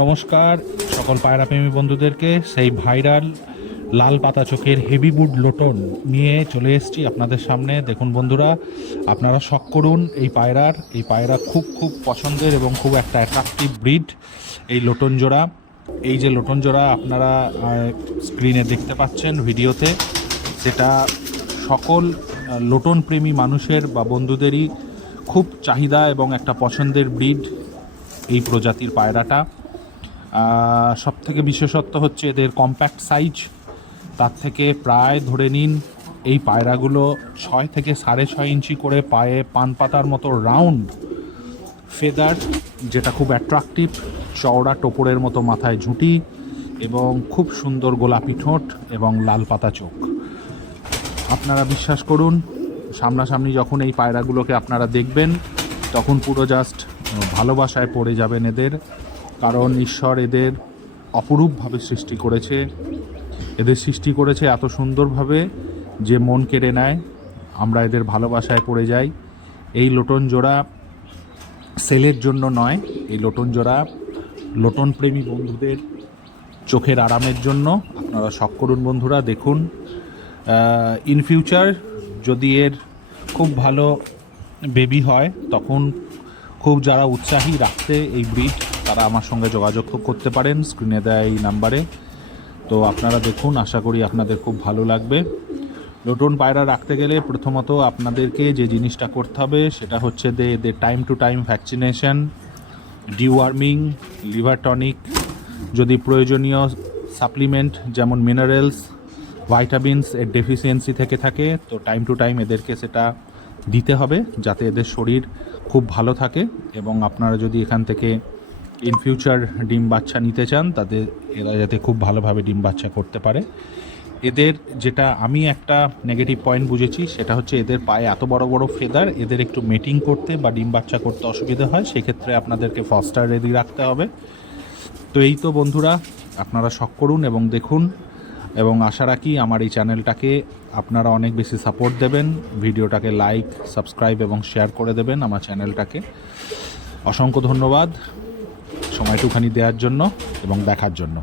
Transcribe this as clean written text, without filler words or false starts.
নমস্কার সকল পায়রাপ্রেমী বন্ধুদেরকে। সেই ভাইরাল লাল পাতা চোখের হেভি বুড লোটন নিয়ে চলে এসেছি আপনাদের সামনে। দেখুন বন্ধুরা, আপনারা শখ করুন এই পায়রা খুব পছন্দের এবং খুব একটা অ্যাট্রাকটিভ ব্রিড এই লোটন জোড়া। এই যে লোটন জোড়া আপনারা স্ক্রিনে দেখতে পাচ্ছেন ভিডিওতে, সেটা সকল লোটন প্রেমী মানুষের বা বন্ধুদেরই খুব চাহিদা এবং একটা পছন্দের ব্রিড এই প্রজাতির পায়রাটা। সবথেকে বিশেষত্ব হচ্ছে এদের কম্প্যাক্ট সাইজ। তার থেকে প্রায় ধরে নিন এই পায়রাগুলো 6 থেকে 6.5 ইঞ্চি করে পায়ে পান পাতার মতো রাউন্ড ফেদার, যেটা খুব অ্যাট্রাকটিভ। চওড়া টোপরের মতো মাথায় ঝুঁটি এবং খুব সুন্দর গোলাপি ঠোঁট এবং লাল পাতা চোখ। আপনারা বিশ্বাস করুন, সামনাসামনি যখন এই পায়রাগুলোকে আপনারা দেখবেন তখন পুরো জাস্ট ভালোবাসায় পড়ে যাবেন এদের। কারণ ঈশ্বর এদের অপরূপভাবে সৃষ্টি করেছে। এদের সৃষ্টি করেছে এত সুন্দরভাবে যে মন কেড়ে নেয়। আমরা এদের ভালোবাসায় পড়ে যাই। এই লোটন জোড়া সেলের জন্য নয়, এই লোটন জোড়া লোটন প্রেমী বন্ধুদের চোখের আরামের জন্য। আপনারা শখ করুন বন্ধুরা, দেখুন। ইন ফিউচার যদি এর খুব ভালো বেবি হয়, তখন খুব যারা উৎসাহী রাখতে এই ব্রিড, তারা আমার সঙ্গে যোগাযোগ করতে পারেন স্ক্রিনে দেওয়া এই নাম্বারে। তো আপনারা দেখুন, আশা করি আপনাদের খুব ভালো লাগবে। লোটন পায়রা রাখতে গেলে প্রথমত আপনাদেরকে যে জিনিসটা করতে হবে সেটা হচ্ছে এদের time to time vaccination, deworming, liver tonic, যদি প্রয়োজনীয় সাপ্লিমেন্ট যেমন মিনারেলস, ভাইটামিনস এর ডেফিসিয়েন্সি থেকে থাকে, তো টাইম টু টাইম এদেরকে সেটা দিতে হবে যাতে এদের শরীর খুব ভালো থাকে। এবং আপনারা যদি এখান থেকে ইন ফিউচার ডিম বাচ্চা নিতে চান, তাদের এরা যাতে খুব ভালোভাবে ডিম বাচ্চা করতে পারে। এদের যেটা আমি একটা নেগেটিভ পয়েন্ট বুঝেছি সেটা হচ্ছে এদের পায়ে এত বড় বড় ফেদার, এদের একটু মেটিং করতে বা ডিম বাচ্চা করতে অসুবিধা হয়। সেক্ষেত্রে আপনাদেরকে ফস্টার রেডি রাখতে হবে। তো এই তো বন্ধুরা, আপনারা শখ করুন এবং দেখুন, এবং আশা রাখি আমার এই চ্যানেলটাকে আপনারা অনেক বেশি সাপোর্ট দেবেন। ভিডিওটাকে লাইক, সাবস্ক্রাইব এবং শেয়ার করে দেবেন আমার চ্যানেলটাকে। অসংখ্য ধন্যবাদ সময়টুখানি দেওয়ার জন্য এবং দেখার জন্য।